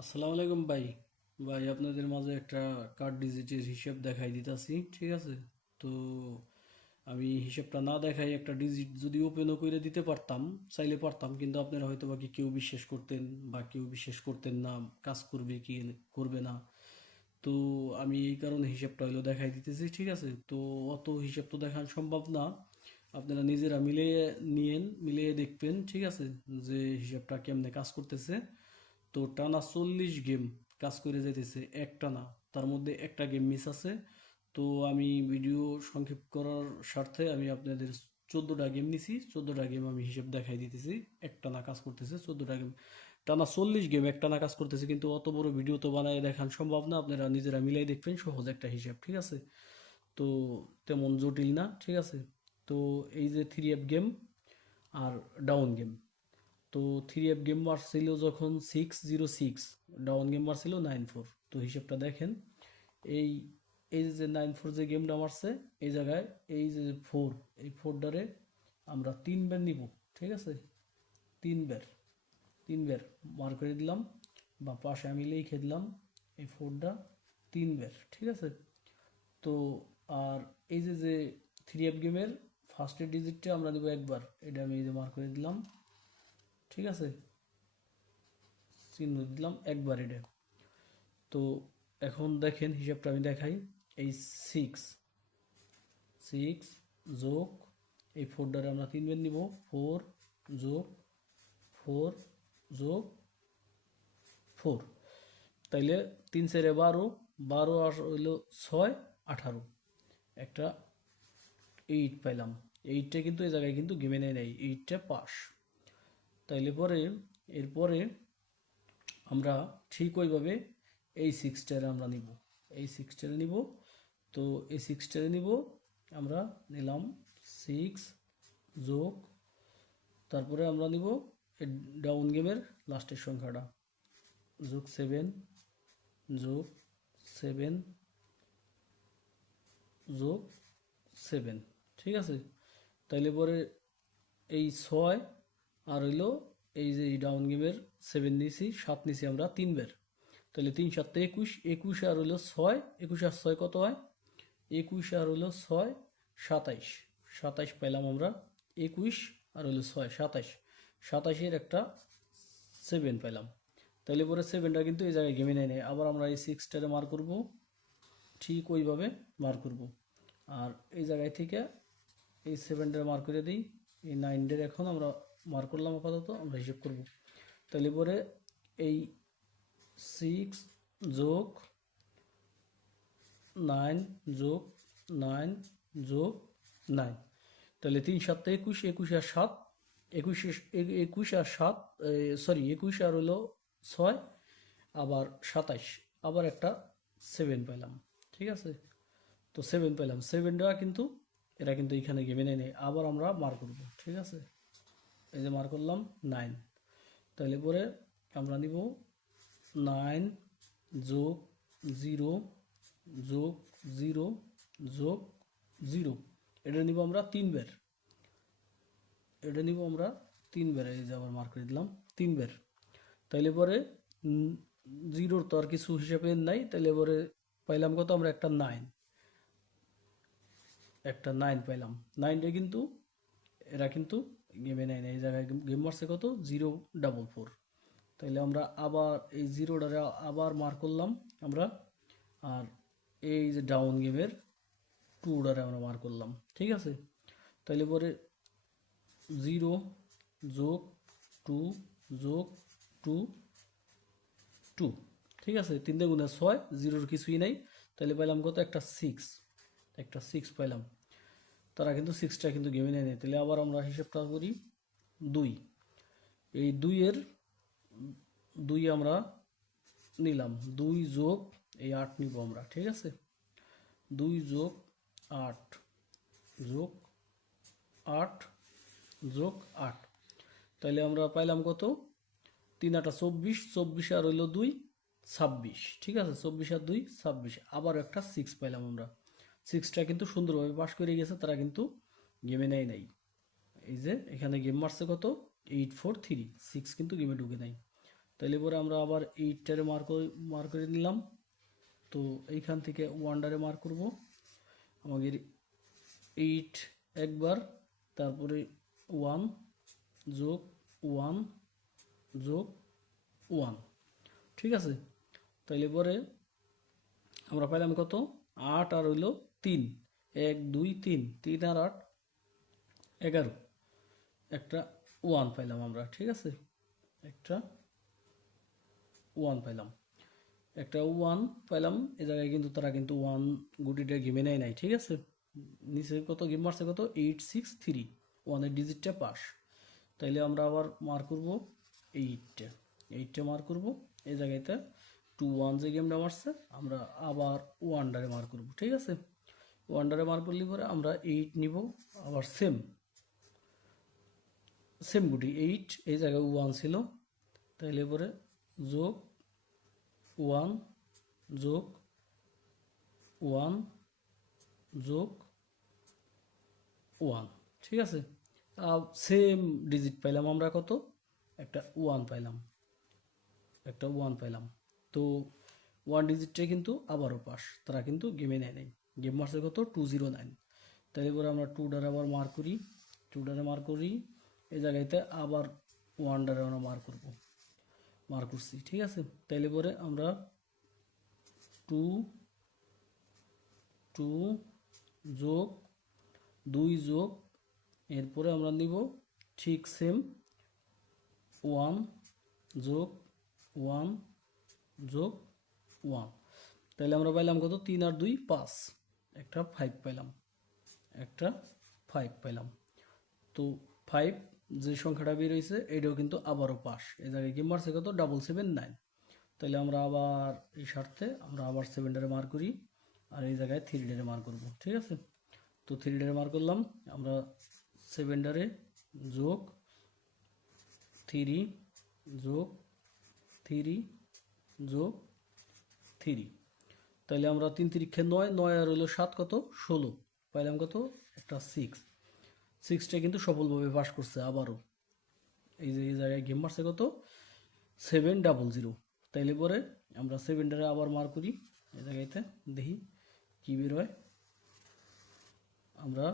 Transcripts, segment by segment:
আসসালামু আলাইকুম ভাই। ভাই, আপনাদের মাঝে একটা কার্ড ডিজিটের হিসাব দেখাই দিতেছি, ঠিক আছে? তো আমি হিসাবটা না দেখাই একটা ডিজিট যদি ওপেনও করে দিতে পারতাম, চাইলে পারতাম, কিন্তু আপনারা হয়তো বাকি কেউ বিশ্বাস করতেন বা কেউ বিশ্বাস করতেন না, কাজ করবে কি, করবে না। তো আমি এই কারণে হিসাবটা হলো দেখাই দিতেছি, ঠিক আছে? তো অত হিসাব তো দেখানো সম্ভব না। আপনারা নিজেরা মিলিয়ে নিয়েন, মিলিয়ে দেখবেন, ঠিক আছে? যে হিসাবটা কেমনে কাজ করতেছে। তো টানা চল্লিশ গেম কাজ করে যাইতেছে, একটা না। তার মধ্যে একটা গেম মিস আছে। তো আমি ভিডিও সংক্ষেপ করার স্বার্থে আমি আপনাদের চোদ্দোটা গেম নিছি। চোদ্দোটা গেম আমি হিসেব দেখাই দিতেছি। একটা না কাজ করতেছে, চোদ্দোটা গেম। টানা চল্লিশ গেম একটা না কাজ করতেছে, কিন্তু অত বড় ভিডিও তো বানায় দেখান সম্ভব না। আপনারা নিজেরা মিলাই দেখবেন, সহজ একটা হিসাব, ঠিক আছে? তো তেমন জটিল না, ঠিক আছে? তো এই যে থ্রি এফ গেম আর ডাউন গেম তো থ্রি এফ গেম মারছিল যখন six zero six down game মারছিল নাইন ফোর তো হিসেবটা দেখেন, এই এই যে নাইন ফোর যে গেমটা মারছে এই জায়গায় এই যে ফোর এই ফোরটারে আমরা তিন তিনবার নিব, ঠিক আছে? তিনবার তিনবার মার করে দিলাম, বা পাশে আমি লিখে দিলাম এই ফোরটা তিনবার ঠিক আছে? তো আর এই যে যে থ্রি এফ গেমের ফার্স্টের ডিজিটটা আমরা দেবো একবার, এটা আমি এই যে মার করে দিলাম। ঠিক আছে? চিহ্ন দিলাম একবার এটা তো এখন দেখেন হিসাবটা আমি দেখাই। এই সিক্স সিক্স যোগ এই ফোরটারে আমরা তিনবার নিব। ফোর যোগ ফোর যোগ ফোর তাইলে তিন চারে বারো বারো হইল ছয়, আঠারো। একটা এইট পাইলাম। এইটটা কিন্তু এই জায়গায় কিন্তু গেমে নেয় নেই। এইটটা পাস। তাইলে পরে, এরপরে আমরা ঠিক ওইভাবে এই সিক্সটারে আমরা নিব। এই সিক্সটারে নিব। তো এই সিক্সটারে নিব, আমরা নিলাম সিক্স যোগ, তারপরে আমরা নিব ডাউন গেমের লাস্টের সংখ্যাটা। যোগ সেভেন যোগ সেভেন যোগ সেভেন ঠিক আছে? তাইলে পরে এই ছয় আর হইল এই যে ডাউন গেমের সেভেন নিছি, সাত নিছি আমরা তিনবার। তাহলে তিন সাতটা একুশ একুশ আর হইল ছয়, একুশ আর ছয় কত হয়? একুশ আর হইল ছয়, সাতাইশ। সাতাইশ পাইলাম আমরা একুশ আর হইল ছয়, সাতাইশ। সাতাইশের একটা সেভেন পাইলাম। তাহলে পরে সেভেনটা কিন্তু এই জায়গায় গেমে নেয় নেই। আবার আমরা এই সিক্সটারে মার করব। ঠিক ওইভাবে মার করব। আর এই জায়গায় থেকে এই সেভেনটার মার করে দিই। এই নাইনটার এখন আমরা মার করলাম আপাতত, আমরা হিসেব করব। তাহলে পরে এই সিক্স যোগ নাইন যোগ নাইন যোগ নাইন তাহলে তিন সাতটা একুশ একুশ আর সাত, একুশ একুশ আর সাত সরি একুশ আর হলো ছয়, আবার সাতাইশ, আবার একটা সেভেন পেলাম, ঠিক আছে? তো সেভেন পেলাম। সেভেনটা কিন্তু, এরা কিন্তু এখানে গেমে নেয় নেই, আবার আমরা মার করব, ঠিক আছে? এই যে মার করলাম নাইন তাহলে পরে আমরা নিব নাইন যোগ জিরো যোগ জিরো যোগ জিরো এটা নিব আমরা তিনবার এটা নিব আমরা তিন তিনবার এই যে আবার মার করে দিলাম তিনবার তাইলে পরে জিরোর তো আর কিছু হিসেবে নাই তাইলে পরে পাইলাম কত? আমরা একটা নাইন একটা নাইন পাইলাম। নাইনটা কিন্তু, এরা কিন্তু গেমে নেয় না। এই জায়গায় গেম মারছে কত? জিরো ডাবল ফোর তাইলে আমরা আবার এই জিরোটারে আবার মার করলাম আমরা। আর এই যে ডাউন গেমের টু টুটারে আমরা মার করলাম। ঠিক আছে? তাইলে পরে জিরো যোগ টু যোগ টু টু ঠিক আছে? তিন গুণে ছয়, জিরোর কিছুই নাই। তাহলে পাইলাম কত? একটা সিক্স একটা সিক্স পাইলাম। তারা কিন্তু সিক্সটা কিন্তু গেমে নেয় তাহলে আবার আমরা হিসাবটা করি দুই। এই দুইয়ের দুই আমরা নিলাম। দুই যোগ এই আট নিব আমরা, ঠিক আছে? দুই যোগ আট যোগ আট যোগ আট। তাহলে আমরা পাইলাম কত? তিন আটা চব্বিশ চব্বিশ আর হইল দুই, ছাব্বিশ, ঠিক আছে? চব্বিশ আর দুই, ছাব্বিশ। আবার একটা সিক্স পাইলাম আমরা। সিক্সটা কিন্তু সুন্দরভাবে পাশ করে গেছে, তারা কিন্তু গেমে নেয় নাই। এই যে, এখানে গেম মারছে কত? এইট ফোর থ্রি সিক্স কিন্তু গেমে ঢুকে নাই। তাহলে পরে আমরা আবার এইটটারে মার্ক মার করে নিলাম। তো এইখান থেকে ওয়ানডারে মার করব। আমাদের এইট একবার, তারপরে ওয়ান যোগ ওয়ান যোগ ওয়ান ঠিক আছে? তাইলে পরে আমরা পাইলাম কত? আট আর হইল তিন, এক, দুই, তিন তিন আর আট, এগারো। একটা ওয়ান পাইলাম আমরা, ঠিক আছে? একটা ওয়ান পাইলাম। একটা ওয়ান পাইলাম, এ জায়গায় কিন্তু তারা কিন্তু ওয়ান গুটিটা গেমে নেয় নাই, ঠিক আছে? নিচে কত গেম মারছে কত? এইট সিক্স থ্রি ওয়ানের ডিজিটটা পাস। তাইলে আমরা আবার মার করব এইটটা এইটটা মার করব এই জায়গাতে টু ওয়ান যে গেমটা মারছে আমরা আবার ওয়ানডারে মার করব, ঠিক আছে? ওয়ানডারে মার করলে পরে আমরা এইট নিব, আবার সেম সেম গুটি এইট এই জায়গায় ওয়ান ছিল। তাইলে পরে যোগ ওয়ান যোগ ওয়ান যোগ ওয়ান ঠিক আছে? সেম ডিজিট পাইলাম আমরা কত? একটা ওয়ান পাইলাম। একটা ওয়ান পাইলাম। তো ওয়ান ডিজিটটা কিন্তু আবারও পাস, তারা কিন্তু গেমে নেয় নাই। গেম মারছে কত? টু জিরো নাইন তাহলে এবার আমরা টু ডারে আবার মার করি। টু ডারে মার করি। এই জায়গাতে আবার ওয়ান ডারে আমরা মার করব। মার করছি, ঠিক আছে? তাইলে পরে আমরা টু টু যোগ দুই যোগ, এরপরে আমরা নিব ঠিক সেম ওয়ান যোগ ওয়ান যোগ ওয়ান তাহলে আমরা পাইলাম কত? তিন আর দুই, পাঁচ। একটা ফাইভ পাইলাম। একটা ফাইভ পাইলাম। তো ফাইভ যে সংখ্যাটা বের হয়েছে এটাও কিন্তু আবারও পাস। এই জায়গায় কি মারছে কত? ডাবল সেভেন নাইন তাহলে আমরা আবার এই স্বার্থে আমরা আবার সেভেন ডারে মার করি আর এই জায়গায় থ্রি ডারে মার করব, ঠিক আছে? তো থ্রি ডারে মার করলাম, আমরা সেভেন ডারে যোগ থ্রি যোগ থ্রি যোগ থ্রি তাহলে আমরা তিন তিরিক্ষে নয় নয় আর হলো সাত কত? ষোলো। পাইলাম কত? একটা সিক্স সিক্সটা কিন্তু সফলভাবে পাস করছে আবারও। এই যে, এই জায়গায় গেম মারছে কত? সেভেন ডাবল জিরো তাইলে পরে আমরা সেভেনটারে আবার মার করি। এই জায়গাতে দেখি কী বের হয়। আমরা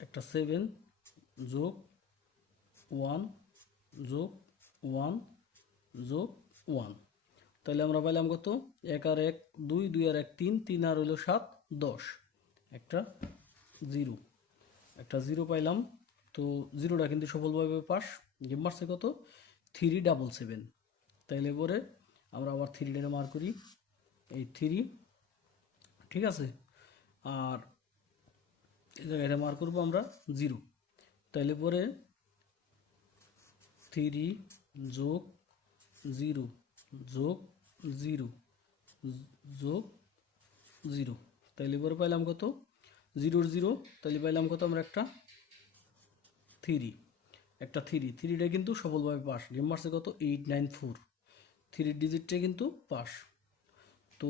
একটা সেভেন যোগ ওয়ান যোগ ওয়ান যোগ ওয়ান তাহলে আমরা পাইলাম কত? এক আর এক, দুই দুই আর এক, তিন তিন আর হইল সাত, দশ। একটা জিরো। একটা জিরো পাইলাম, তো জিরোটা কিন্তু সফলভাবে পাস। গেম মারছে কত? Three double seven. তাইলে পরে আমরা আবার থ্রি ডেরে মার করি। এই থ্রি, ঠিক আছে? আর এই জায়গাটা মার করব আমরা জিরো। তাইলে পরে থ্রি যোগ জিরো। যোগ জিরো যোগ জিরো। তাইলে পরে পাইলাম কত? জিরোর জিরো, তাইলে পাইলাম কত আমরা একটা? থ্রি একটা থ্রি। থ্রিটা কিন্তু সফলভাবে পাস। গেম মারছে কত? Eight, nine, four. থ্রি ডিজিটটা কিন্তু পাস। তো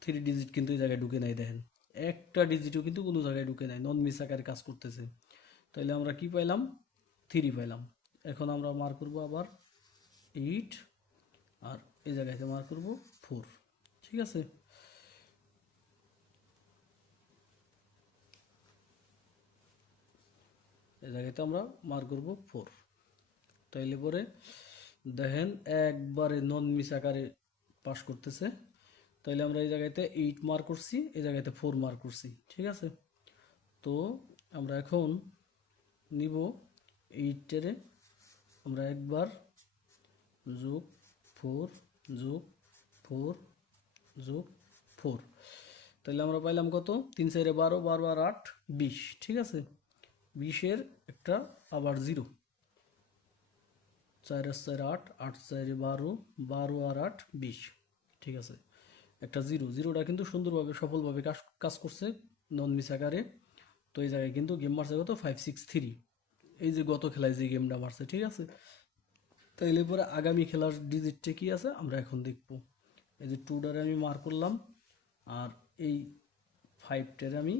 থ্রি ডিজিট কিন্তু এই জায়গায় ঢুকে নাই, দেখেন। একটা ডিজিটও কিন্তু কোনো জায়গায় ঢুকে নাই, নন মিস আকারে কাজ করতেছে। তাইলে আমরা কি পাইলাম? থ্রি পাইলাম। এখন আমরা মার করব আবার এইট আর এই জায়গাতে মার করব ফোর। ঠিক আছে? এই জায়গাতে আমরা মার করব ফোর। তাইলে পরে দেখেন একবারে নন মিস আকারে পাস করতেছে। তাইলে আমরা এই জায়গাতে এইট মার করছি, এই জায়গাতে ফোর মার করছি। ঠিক আছে? তো আমরা এখন নিব এইটেরে আমরা একবার যোগ ফোর যোগ ফোর যোগ ফোর। তাহলে আমরা পাইলাম কত? তিন চারে বারো বারো আর আট, বিশ, ঠিক আছে? বিশের একটা আবার জিরো। চার চার আট আট চারে বারো বারো আর আট, বিশ, ঠিক আছে? একটা জিরো। জিরোটা কিন্তু সুন্দরভাবে, সফলভাবে কাজ কাজ করছে নন মিস আকারে। তো এই জায়গায় কিন্তু গেম মারছে কত? ফাইভ সিক্স থ্রি এই যে গত খেলায় যে গেমটা মারছে ঠিক আছে? তাইলে পরে আগামী খেলার ডিজিটটা কি আছে আমরা এখন দেখব। এই যে টুডারে আমি মার করলাম আর এই ফাইভটারে আমি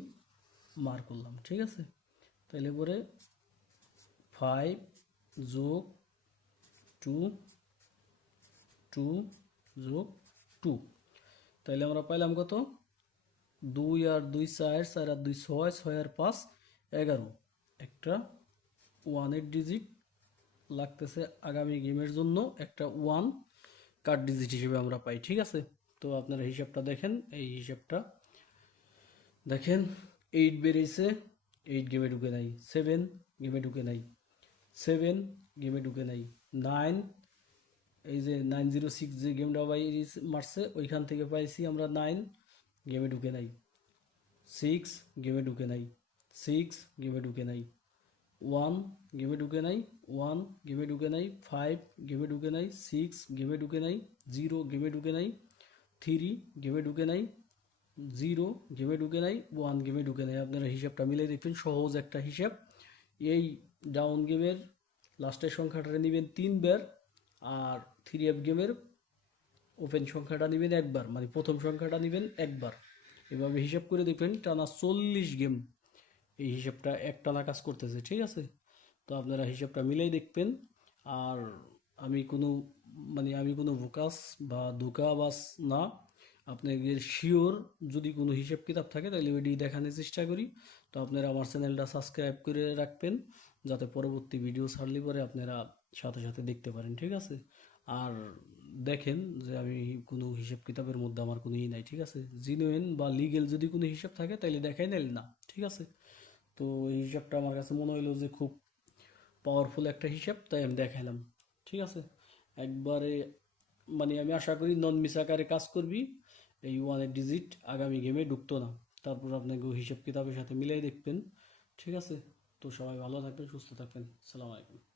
মার করলাম, ঠিক আছে? তাইলে পরে ফাইভ যোগ টু টু যোগ টু তাইলে আমরা পাইলাম কত? দুই আর দুই চার চার আর দুই ছয় ছয় আর পাঁচ, এগারো। একটা ওয়ানের ডিজিট লাগতেছে আগামী গেমের জন্য একটা ওয়ান কার্ড ডিজিট হিসেবে আমরা পাই, ঠিক আছে? তো আপনারা হিসাবটা দেখেন, এই হিসাবটা দেখেন এইট বেরিয়েছে এইট গেমে ঢুকে নাই সেভেন গেমে ঢুকে নাই সেভেন গেমে ঢুকে নাই নাইন এই যে নাইন জিরো সিক্স যে গেমটা বাইরে মারছে, ওইখান থেকে পাইছি আমরা নাইন গেমে ঢুকে নাই সিক্স গেমে ঢুকে নাই সিক্স গেমে ঢুকে নাই। ওয়ান, গেমে ঢুকে নাই, ওয়ান, গেমে ঢুকে নাই, ফাইভ, গেমে ঢুকে নাই, সিক্স, গেমে ঢুকে নাই, জিরো, গেমে ঢুকে নাই, থ্রি, গেমে ঢুকে নাই, জিরো, গেমে ঢুকে নাই, ওয়ান, গেমে ঢুকে নাই। আপনারা হিসাবটা মিলে দেখবেন, সহজ একটা হিসাব। এই ডাউন গেমের লাস্টের সংখ্যাটা নেবেন তিনবার, আর থ্রি এফ গেমের ওপেন সংখ্যাটা নেবেন একবার মানে প্রথম সংখ্যাটা নেবেন একবার। এভাবে হিসাব করে দেখবেন, টানা চল্লিশ গেম এই হিসাবটা একটানা কাজ করতেছে, ঠিক আছে? তো আপনারা হিসাবটা মিলেই দেখবেন। আর আমি কোনো মানে আমি কোনো ভোকাস বা ধোকাবাস না। আপনাদের শিওর যদি কোনো হিসাব কিতাব থাকে, তাহলে ওইটি দেখানোর চেষ্টা করি। তো আপনারা আমার চ্যানেলটা সাবস্ক্রাইব করে রাখবেন, যাতে পরবর্তী ভিডিও ছাড়লে পরে আপনারা সাথে সাথে দেখতে পারেন, ঠিক আছে? আর দেখেন যে আমি কোনো হিসাব কিতাবের মধ্যে আমার কোনো ই নাই, ঠিক আছে? জিনুইন বা লিগেল যদি কোনো হিসাব থাকে, তাহলে দেখাই নিল না, ঠিক আছে? তো এই হিসাবটা আমার কাছে মনে হইল যে খুব পাওয়ারফুল একটা হিসাব, তাই আমি দেখাইলাম। ঠিক আছে? একবারে মানে আমি আশা করি নন মিসাকারে কাজ করবি, এই ওয়ানের ডিজিট আগামী গেমে ঢুকতো না। তারপর আপনাকে হিসাব কিতাবের সাথে মিলাই দেখবেন। ঠিক আছে? তো সবাই ভালো থাকবেন, সুস্থ থাকবেন। সালাম আলাইকুম।